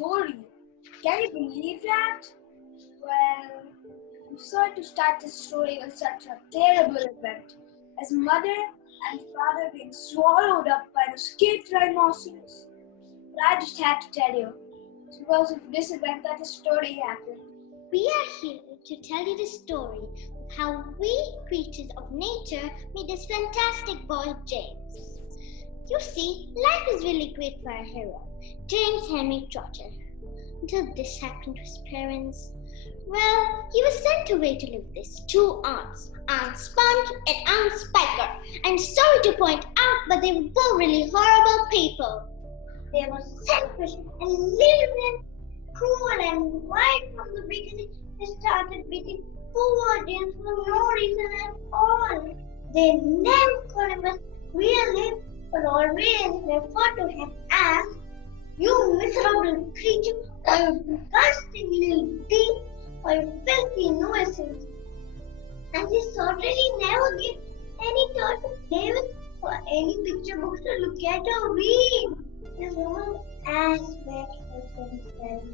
story. Can you believe that? Well, I'm sorry to start this story with such a terrible event, as mother and father being swallowed up by the escaped rhinoceros. But I just had to tell you, it's because of this event that the story happened. We are here to tell you the story of how we, creatures of nature, made this fantastic boy James. You see, life is really great for our hero, James Henry Trotter. Until this happened to his parents. Well, he was sent away to live with his two aunts, Aunt Sponge and Aunt Spiker. I'm sorry to point out, but they were both really horrible people. They were selfish and lived in cruel, and right from the beginning, they started beating poor James for no reason at all. They never called him a real name, but always referred to him as "You miserable creature, or you disgusting little thief, or you filthy nuisance." And they certainly never gave any thought to David or any picture books to look at or read. His whole aspect was himself.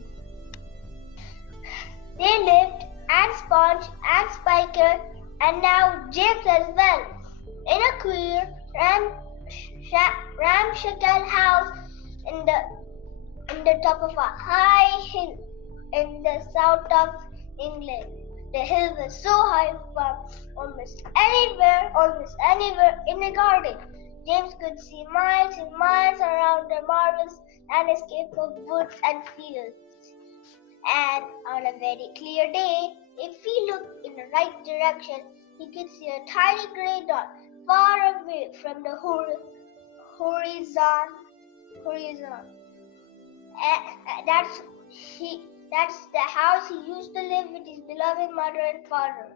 They lived, and Sponge, and Spiker, and now James as well, in a queer, ramshackle house in the top of a high hill in the south of England. The hill was so high from almost anywhere in a garden. James could see miles and miles around the marvellous landscape of woods and fields. And on a very clear day, if he looked in the right direction, he could see a tiny grey dot far away from the horizon. That's the house he used to live with his beloved mother and father.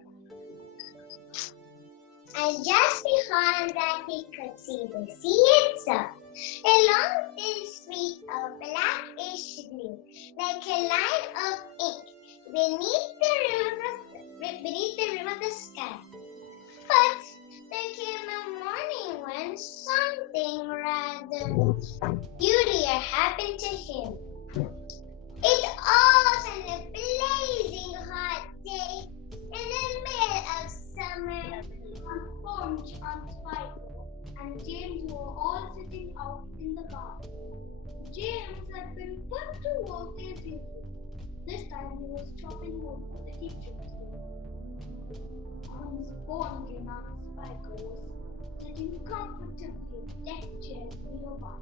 And just behind that he could see the sea itself, a long thin streak of blackish blue, like a line of ink beneath the rim of the sky. But there came a morning when something rather peculiar happened to him. It was a blazing hot day in the middle of summer. Sponge and Spiker and James were all sitting out in the garden. James had been put to work as usual. This time he was chopping wood for the kitchen. Aunt Sponge and Aunt Spiker was sitting comfortably in deck chairs nearby,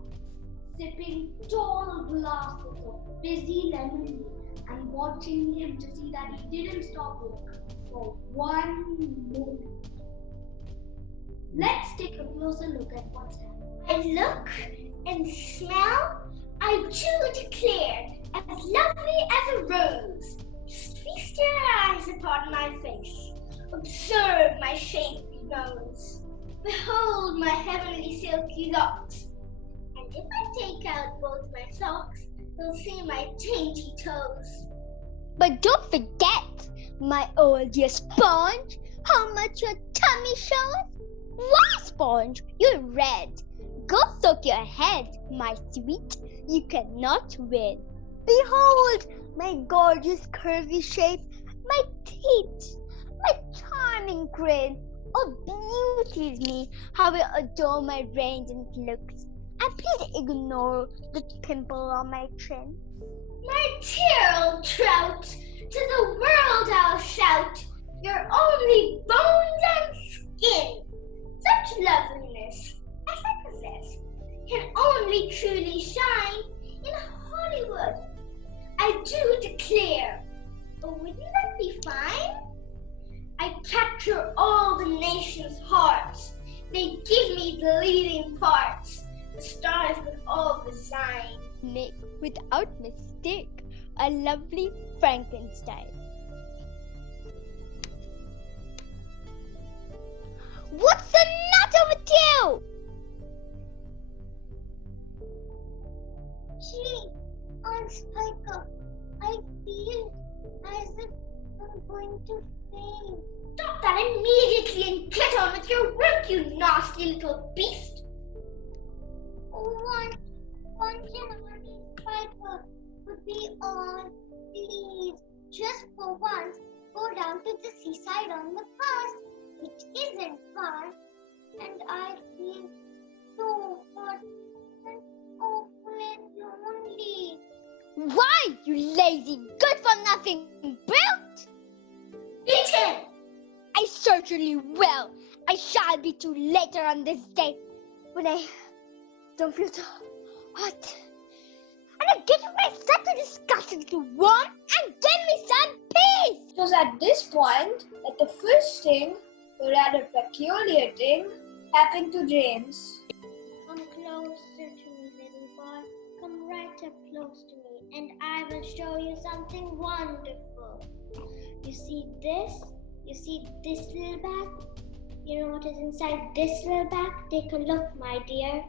sipping tall glasses of fizzy lemonade and watching him to see that he didn't stop work for one moment. Let's take a closer look at what's happening. I look and smell, I do declare, as lovely as a rose. Feast your eyes upon my face. Observe my shapely nose. Behold my heavenly silky locks. And if I take out both my socks, you'll see my dainty toes. But don't forget, my old dear Sponge, how much your tummy shows. Why, Sponge, you're red. Go soak your head, my sweet. You cannot win. Behold, my gorgeous curvy shape, my teeth, my charming grin. Oh, beauty is me, how I adore my radiant looks. And please ignore the pimple on my chin. My dear old trout, to the world I'll shout, you're only bones and skin. Such loveliness as I possess can only truly shine in Hollywood. I do declare. Oh, wouldn't that be fine? I capture all the nation's hearts. They give me the leading parts. The stars would all resign. Make, without mistake, a lovely Frankenstein. What's the matter with you? Gee, Aunt Spiker, I feel as if I'm going to faint. Stop that immediately and get on with your work, you nasty little beast. Oh, Aunt Spiker, Could we all please, just for once, go down to the seaside on the bus? It isn't far, and I feel so hot and awful and lonely. Why, you lazy, good-for-nothing brute? Beat him! I certainly will. I shall be too later on this day when I don't feel so hot. And I get myself to disgusting to warm and give me some peace. It was at this point that the first thing, the rather peculiar thing, happened to James. Come closer to me, little boy. Come right up close to me, and I will show you something wonderful. You see this? You see this little bag? You know what is inside this little bag? Take a look, my dear.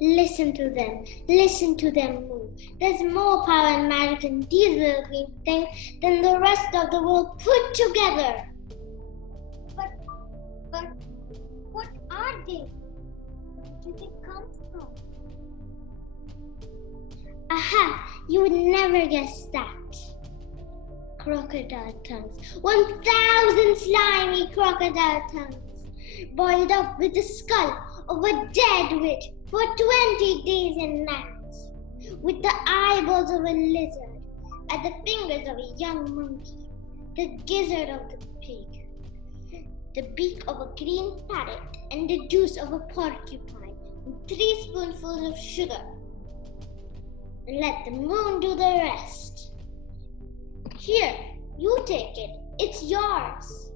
Listen to them. Listen to them move. There's more power and magic in these little green things than the rest of the world put together. But what are they? Where did they come from? Aha! You would never guess that. Crocodile tongues. 1,000 slimy crocodile tongues, boiled up with the skull of a dead witch for 20 days and nights, with the eyeballs of a lizard and the fingers of a young monkey, the gizzard of the pig, the beak of a green parrot, and the juice of a porcupine, and 3 spoonfuls of sugar. And let the moon do the rest. Here, you take it. It's yours.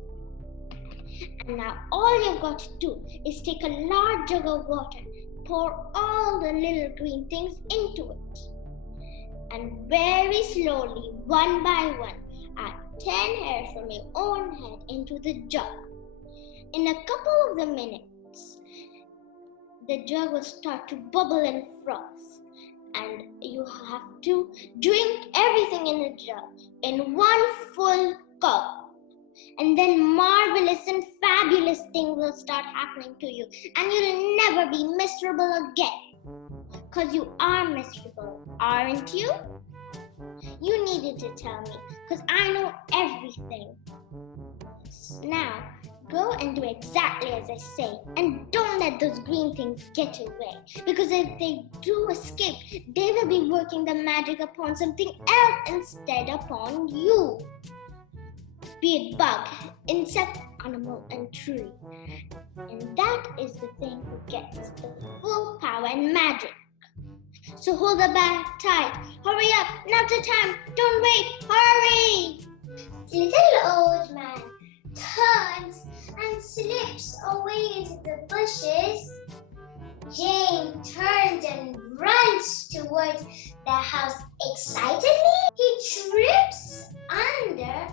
And now all you've got to do is take a large jug of water, pour all the little green things into it, and very slowly, one by one, add 10 hairs from your own head into the jug. In a couple of the minutes, the jug will start to bubble and froth, and you have to drink everything in the jug in one full gulp. And then marvelous and fabulous things will start happening to you, and you'll never be miserable again. Because you are miserable, aren't you? You needed to tell me, because I know everything. Now, go and do exactly as I say, and don't let those green things get away. Because if they do escape, they will be working the magic upon something else instead upon you. Be it bug, insect, animal, and tree. And that is the thing who gets the full power and magic. So hold the bag tight. Hurry up, now's the time. Don't wait, hurry! Little old man turns and slips away into the bushes. Jane turns and runs towards the house excitedly. He trips under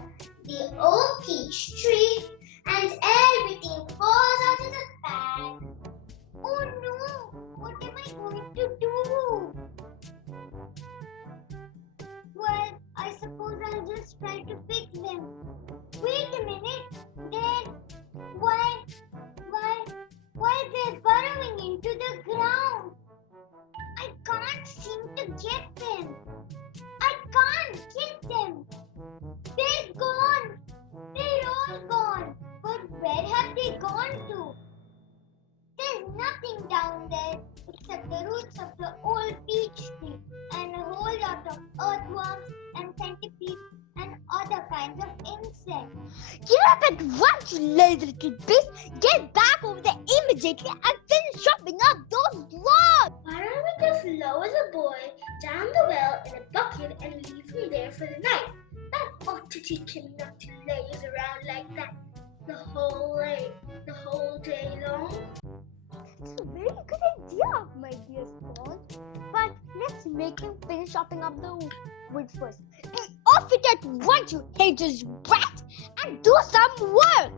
the old peach tree and everything falls out of the bag. Oh no! What am I going to do? Well, I suppose I'll just try to fix them. Wait a minute. Then why they're burrowing into the ground? I can't seem to get them. I can't get them. They're gone. They're all gone. But where have they gone to? There's nothing down there except the roots of the old peach tree and a whole lot of earthworms and centipedes and other kinds of insects. Get up at once, you lazy little beast. Get back over there immediately and finish chopping up those logs. Why don't we just lower the boy down the well in a bucket and leave him there for the night? That ought to teach him not to laze around like that the whole day long. It's a very good idea, my dear Sponge. But let's make him finish chopping up the wood first. Be off it at once, you haters rat, and do some work.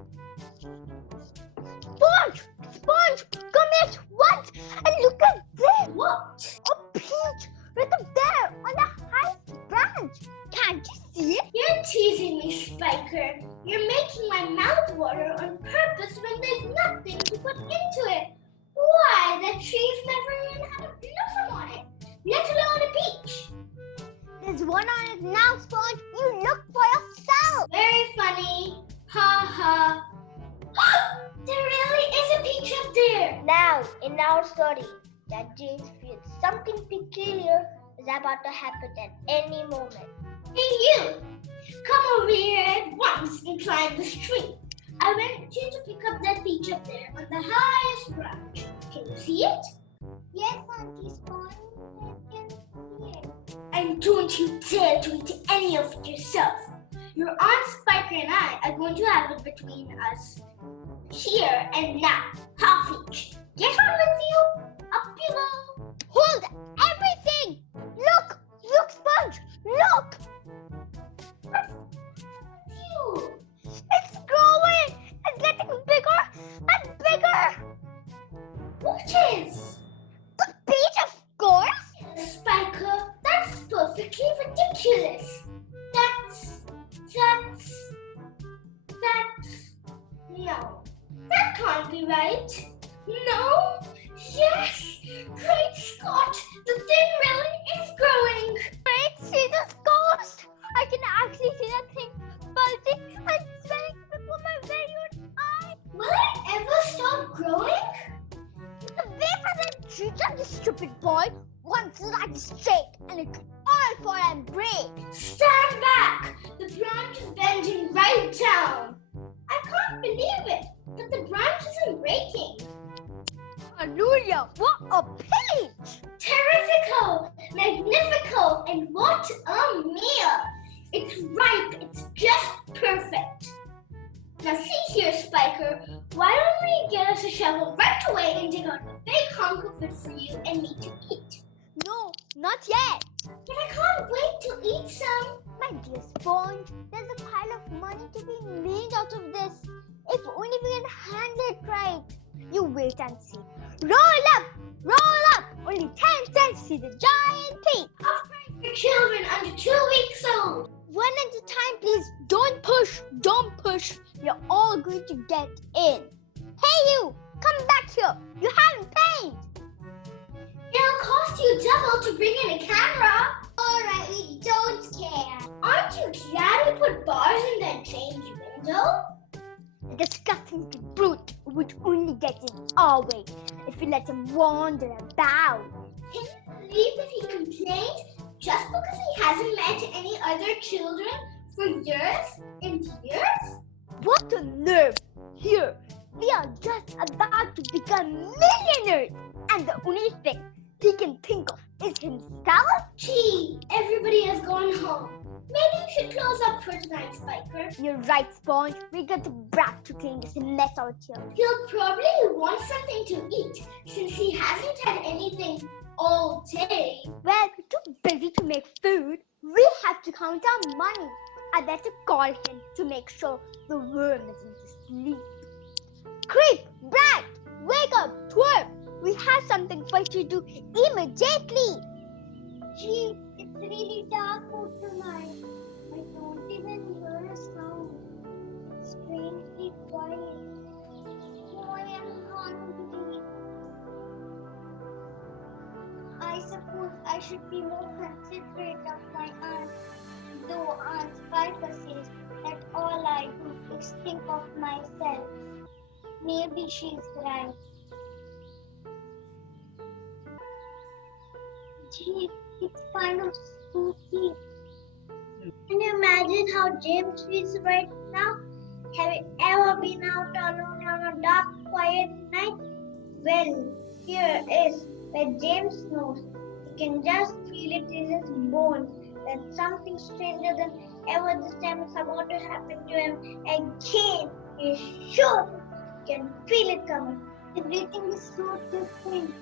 Sponge, come here at once and look at this. What? A peach right up there on the highest branch. Can't you see it? You're teasing me, Spiker. You're making my mouth water on purpose when there's nothing to put into it. Why, the tree's never even had a blossom on it, let alone a beach up there. Now, in our story, that James feels something peculiar is about to happen at any moment. Hey you! Come over here at once and climb this tree. I want you to pick up that peach up there on the highest branch. Can you see it? Yes, Auntie Sponge, I can see it. And don't you dare to eat any of it yourself. Your Aunt Spiker and I are going to have it between us. Here and now, half each. Get on with you. Up you go. Hold everything! Look! Look, Sponge! Look! You. It's growing! It's getting bigger and bigger! What is? The beach, of course! Spiker, that's perfectly ridiculous. No. That can't be right. No. Yes. Great Scott, the thing really is growing. Great, see this ghost! I can actually see that thing bulging and swelling before my very own eye. Will it ever stop growing? The way for them treat up this stupid boy, one slight straight and it could all fall and break. Stand back. The branch is bending right down. I can't believe it, but the branch isn't breaking. Hallelujah, what a peach! Terrifico, magnifico, and what a meal! It's ripe, it's just perfect. Now see here, Spiker, why don't we get us a shovel right away and dig out a big hunk of it for you and me to eat? No, not yet. But I can't wait to eat some. My dear Sponge, there's a pile of money to be made out of this. If only we can handle it right. You wait and see. Roll up! Roll up! Only 10 cents to the giant peach. Half price for children under 2 weeks old. One at a time, please. Don't push. Don't push. You're all going to get in. Hey, you! Come back here. You haven't paid. It'll cost you double to bring in a camera. Alright, we don't care. Aren't you glad we put bars in that James window? The disgusting brute would only get in our way if we let him wander about. Can you believe that he complained just because he hasn't met any other children for years and years? What a nerve! Here, we are just about to become millionaires, and the only thing he can think of is himself? Gee, everybody has gone home. Maybe you should close up for tonight, Spiker. You're right, Sponge. We got to back to clean this mess out here. He'll probably want something to eat since he hasn't had anything all day. Well, we're too busy to make food. We have to count our money. I better call him to make sure the worm isn't asleep. Creep, Brat, wake up, twerp. We have something for you to do immediately. Gee, it's really dark out tonight. I don't even hear a sound. It's strangely quiet. Oh, I am hungry. I suppose I should be more considerate of my aunt, though Aunt Spiker says that all I do is think of myself. Maybe she's right. Gee, it's kind of spooky. Can you imagine how James feels right now? Have you ever been out alone on a dark, quiet night? Well, here is where James knows. He can just feel it in his bones that something stranger than ever this time is about to happen to him again. He's sure he can feel it coming. Everything is so different.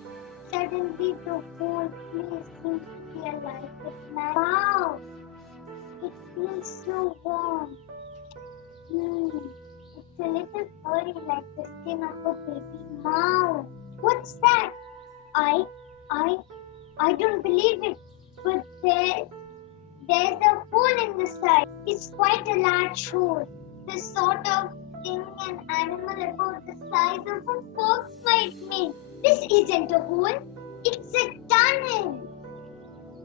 Suddenly the whole place seems to be alive with magic. Wow! It feels so warm. It's a little furry like the skin of a baby mouse. What's that? I don't believe it. But there's a hole in the side. It's quite a large hole. The sort of thing an animal about the size of a fox might make. This isn't a hole. It's a tunnel.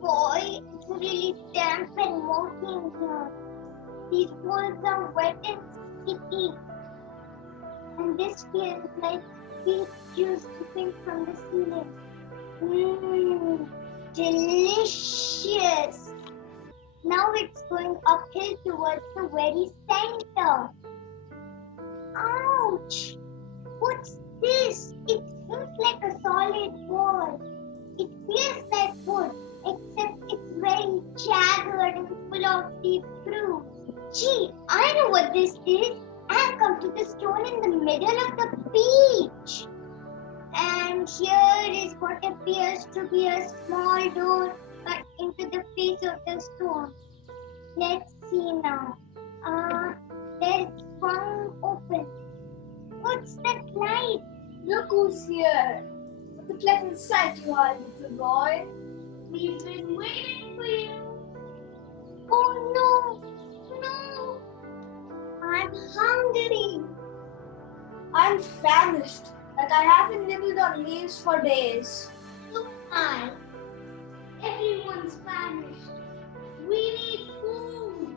Boy, it's really damp and murky in here. These holes are wet and sticky. And this feels like beet juice dripping from the ceiling. Mmm, delicious. Now it's going uphill towards the very center. Ouch! What's this? It seems like a solid ball. It feels like wood, except it's very jagged and full of deep grooves. Gee, I know what this is. I've come to the stone in the middle of the beach. And here is what appears to be a small door cut into the face of the stone. Let's see now. There's one open. What's that light? Look who's here. What a pleasant sight you are, little boy. We've been waiting for you. Oh no! No! I'm hungry. I'm famished, like I haven't nibbled on leaves for days. So high. Everyone's famished. We need food.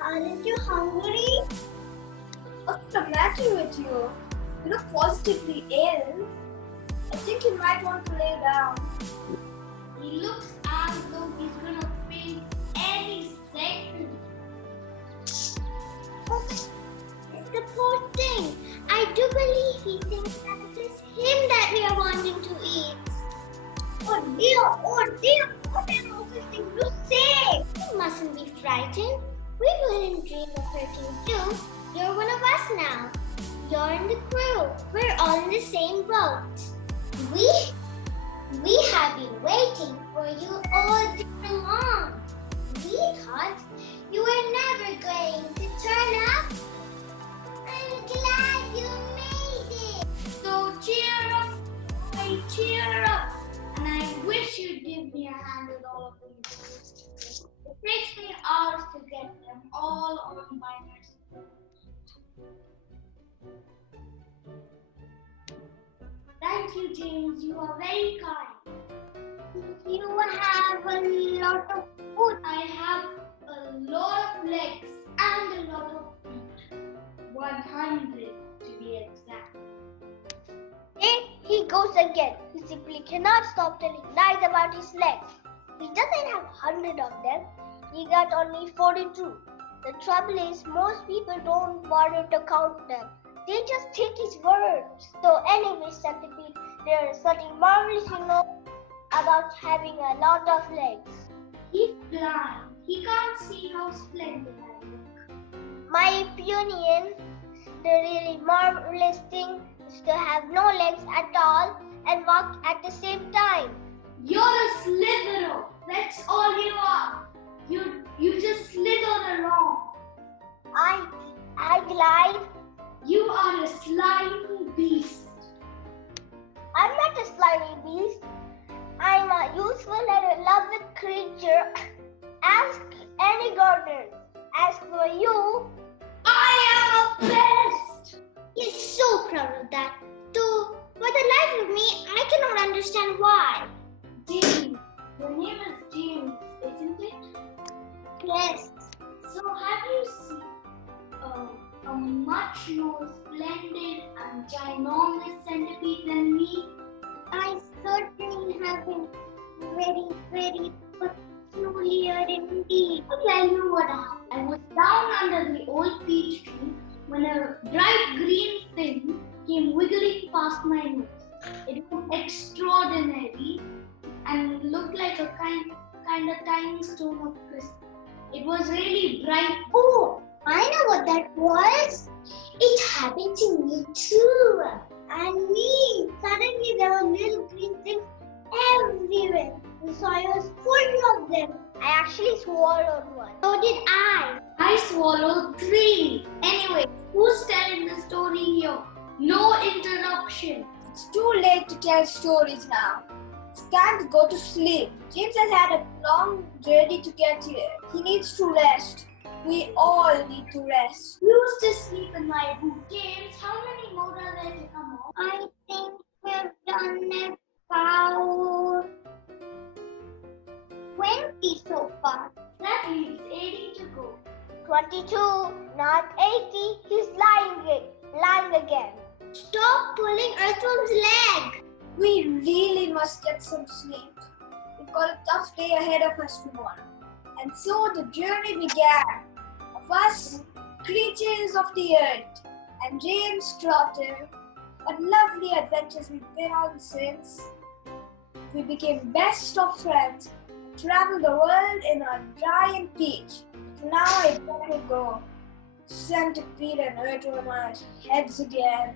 Aren't you hungry? What's the matter with you? You look positively ill. I think you might want to lay down. He looks as though he's gonna faint any second. The poor thing. I do believe he thinks that it is him that we are wanting to eat. Oh dear, what an awful thing to say. You mustn't be frightened. We wouldn't dream of hurting you. You're one of us now. You're in the crew. We're all in the same boat. We have been waiting for you all day long. We thought you were never going to turn up. I'm glad you made it. So cheer up, boy, cheer up. And I wish you'd give me a hand with all of these. It takes me hours to get them all on by myself. Thank you, James. You are very kind. You have a lot of food. I have a lot of legs and a lot of feet. 100 to be exact. There he goes again. He simply cannot stop telling lies about his legs. He doesn't have 100 of them. He got only 42. The trouble is, most people don't bother to count them. They just take his words. So anyway, Centipede, there is something marvelous you know about having a lot of legs. He's blind. He can't see how splendid I look. My opinion, the really marvelous thing is to have no legs at all and walk at the same time. You're a slitherer. That's all you are. You just slither along. I glide. You are a slimy beast. I'm not a slimy beast. I'm a useful and a lovely creature. Ask any gardener. As for you, I am a pest. He's so proud of that. Though, for the life of me, I cannot understand why. James. Your name is James, isn't it? yes, So have you seen a much more splendid and ginormous centipede than me? I certainly have been very, very peculiar indeed. I'll tell you what happened. I was down under the old peach tree when a bright green thing came wiggling past my nose. It was extraordinary and looked like a kind of tiny stone of crystal. It was really bright. Oh, I know what that was. It happened to me too. And me. Suddenly there were little green things everywhere. The soil was full of them. I actually swallowed one. So did I. I swallowed 3. Anyway, who's telling the story here? No interruption. It's too late to tell stories now. It's time to go to sleep. James has had a long journey to get here. He needs to rest. We all need to rest. You used to sleep in my room. James, how many more are there to come off? I think we've done about 20 so far. That leaves 80 to go. 22, not 80. He's lying again. Stop pulling Earthworm's leg! We really must get some sleep. We've got a tough day ahead of us tomorrow. And so the journey began. Of us, creatures of the earth, and James Trotter. What lovely adventures we've been on since. We became best of friends, traveled the world in a giant peach. Now I better go. Centipede and earthworm are heads again.